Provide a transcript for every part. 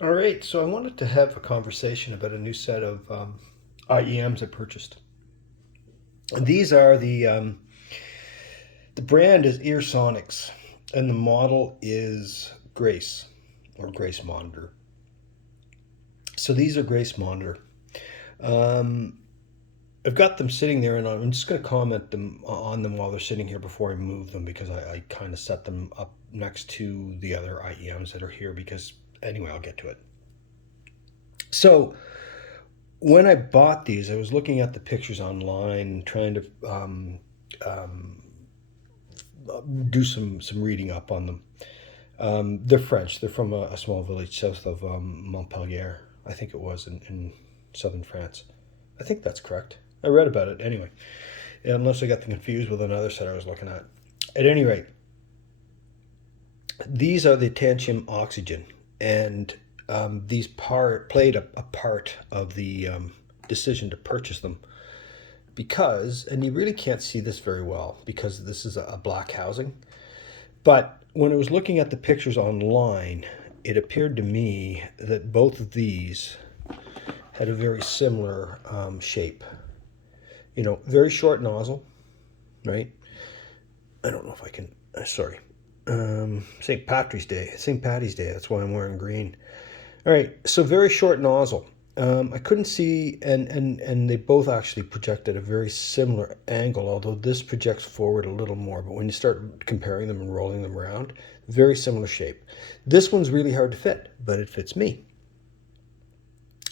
All right, so I wanted to have a conversation about a new set of IEMs I purchased. And these are the brand is Earsonics, and the model is Grace or Grace Monitor. So these are Grace Monitor. Um, I've got them sitting there, and I'm just going to comment on them while they're sitting here before I move them because I kind of set them up next to the other IEMs that are here. Because anyway, I'll get to it. So when I bought these, I was looking at the pictures online, trying to um, do some reading up on them. They're French. They're from a small village south of Montpellier, I think it was in southern France. I think that's correct. I read about it anyway, unless I got them confused with another set I was looking at. At any rate, these are the Tantium Oxygen, and these played a part of the decision to purchase them because, and you really can't see this very well because this is a black housing, but when I was looking at the pictures online, it appeared to me that both of these had a very similar shape. You know, very short nozzle, right? I don't know if I can. Sorry, St. Patrick's Day, St. Patty's Day. That's why I'm wearing green. All right, so very short nozzle. I couldn't see, and they both actually project at a very similar angle, although this projects forward a little more. But when you start comparing them and rolling them around, very similar shape. This one's really hard to fit, but it fits me.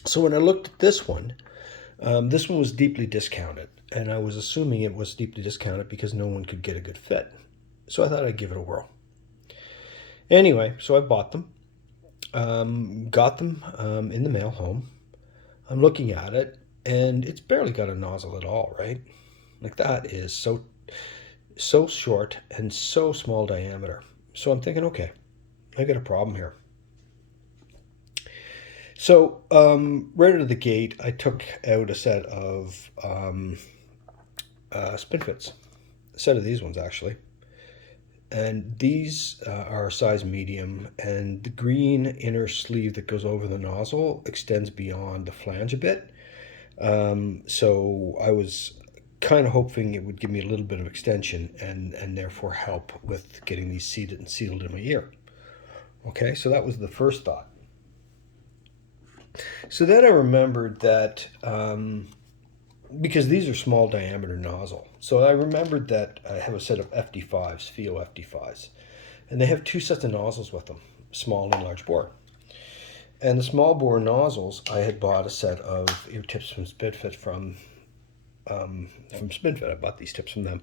So when I looked at this one was deeply discounted, and I was assuming it was deeply discounted because no one could get a good fit. So I thought I'd give it a whirl. Anyway, so I bought them, got them in the mail home. I'm looking at it, and it's barely got a nozzle at all, right? Like that is so short and so small diameter. So I'm thinking, okay, I got a problem here. So right out of the gate, I took out a set of spin fits, a set of these ones actually, and these are size medium, and the green inner sleeve that goes over the nozzle extends beyond the flange a bit. So I was kind of hoping it would give me a little bit of extension and therefore help with getting these seated and sealed in my ear. Okay, so that was the first thought. So then I remembered that because these are small diameter nozzle, so I remembered that I have a set of FD5s, FIO FD5s, and they have two sets of nozzles with them, small and large bore. And the small bore nozzles, I had bought a set of ear tips from Spinfit from Spinfit. I bought these tips from them,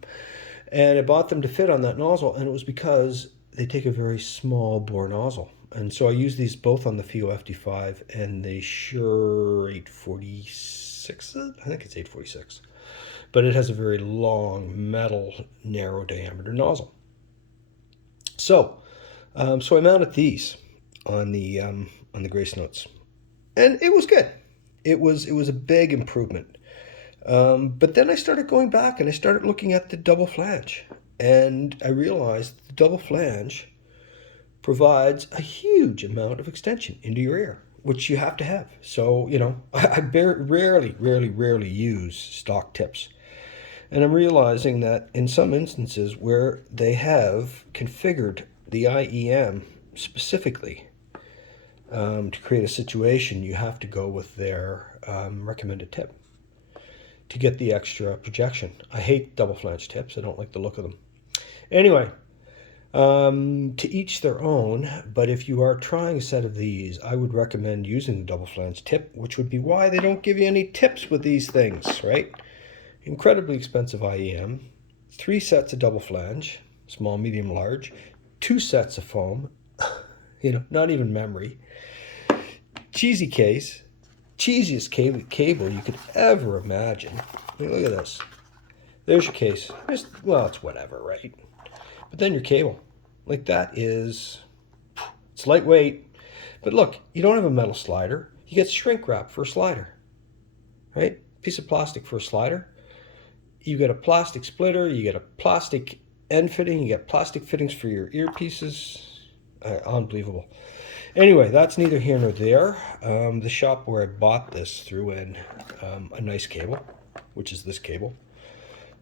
and I bought them to fit on that nozzle, and it was because they take a very small bore nozzle. And so I use these both on the FIO FD5 and the Shure 846. I think it's 846, but it has a very long metal narrow diameter nozzle. So I mounted these on the Grace Notes, and it was good. It was a big improvement. But then I started going back and I started looking at the double flange, and I realized the double flange provides a huge amount of extension into your ear, which you have to have. So, you know, I rarely use stock tips. And I'm realizing that in some instances where they have configured the IEM specifically to create a situation, you have to go with their recommended tip to get the extra projection. I hate double flange tips. I don't like the look of them. Anyway, to each their own, but if you are trying a set of these, I would recommend using the double flange tip, which would be why they don't give you any tips with these things, right? Incredibly expensive IEM, 3 sets of double flange, small, medium, large, 2 sets of foam, not even memory, cheesy case, cheesiest cable you could ever imagine. I mean, look at this. There's your case. Well, it's whatever, right? But then your cable. Like it's lightweight. But look, you don't have a metal slider. You get shrink wrap for a slider, right? Piece of plastic for a slider. You get a plastic splitter. You get a plastic end fitting. You get plastic fittings for your earpieces. Unbelievable. Anyway, that's neither here nor there. The shop where I bought this threw in a nice cable, which is this cable,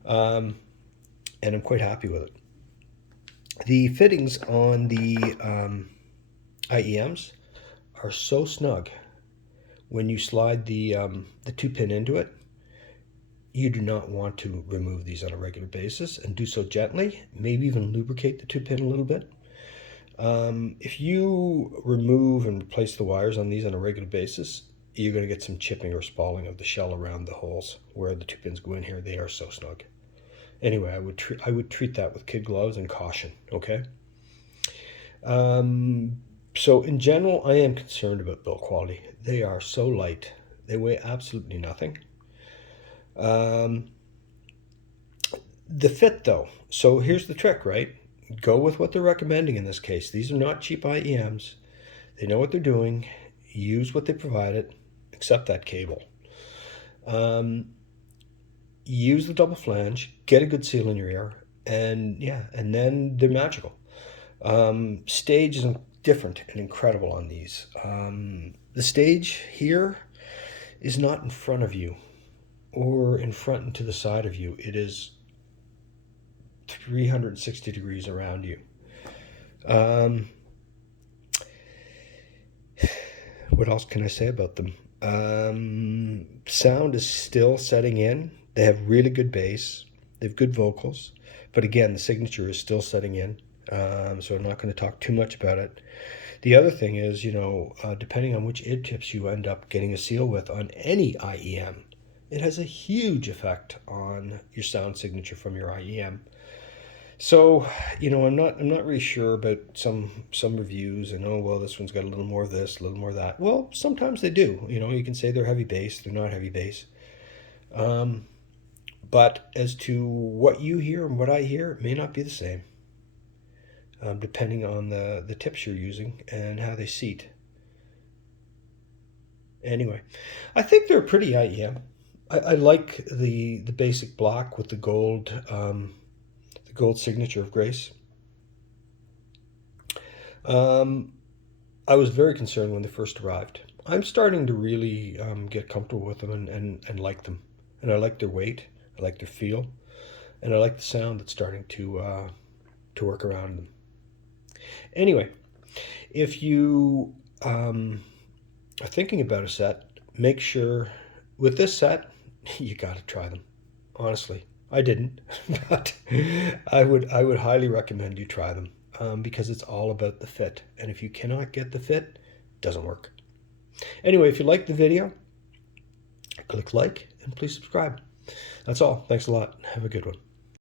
and I'm quite happy with it. The fittings on the IEMs are so snug. When you slide the 2-pin into it, you do not want to remove these on a regular basis, and do so gently. Maybe even lubricate the 2-pin a little bit. If you remove and replace the wires on these on a regular basis, you're going to get some chipping or spalling of the shell around the holes where the 2-pins go in here. They are so snug. Anyway, I would treat that with kid gloves and caution. Okay. So in general, I am concerned about build quality. They are so light. They weigh absolutely nothing. The fit though. So here's the trick, right? Go with what they're recommending in this case. These are not cheap IEMs. They know what they're doing. Use what they provided, except that cable. Use the double flange. Get a good seal in your ear, and yeah, and then they're magical. Stage is different and incredible on these. The stage here is not in front of you or in front and to the side of you. It is 360 degrees around you. What else can I say about them? Sound is still setting in. They have really good bass. They have good vocals. But again, the signature is still setting in. So I'm not going to talk too much about it. The other thing is, depending on which id tips you end up getting a seal with on any IEM, it has a huge effect on your sound signature from your IEM. So, I'm not really sure about some reviews and, oh, well, this one's got a little more of this, a little more of that. Well, sometimes they do. You can say they're heavy bass, they're not heavy bass. But as to what you hear and what I hear, it may not be the same, depending on the tips you're using and how they seat. Anyway, I think they're pretty IEM. I like the basic black with the gold signature of grace. I was very concerned when they first arrived. I'm starting to really get comfortable with them and like them. And I like their weight, I like their feel, and I like the sound that's starting to work around them. Anyway, if you are thinking about a set, make sure with this set, you got to try them. Honestly, I didn't, but I would highly recommend you try them, because it's all about the fit. And if you cannot get the fit, it doesn't work. Anyway, if you liked the video, click like and please subscribe. That's all. Thanks a lot. Have a good one.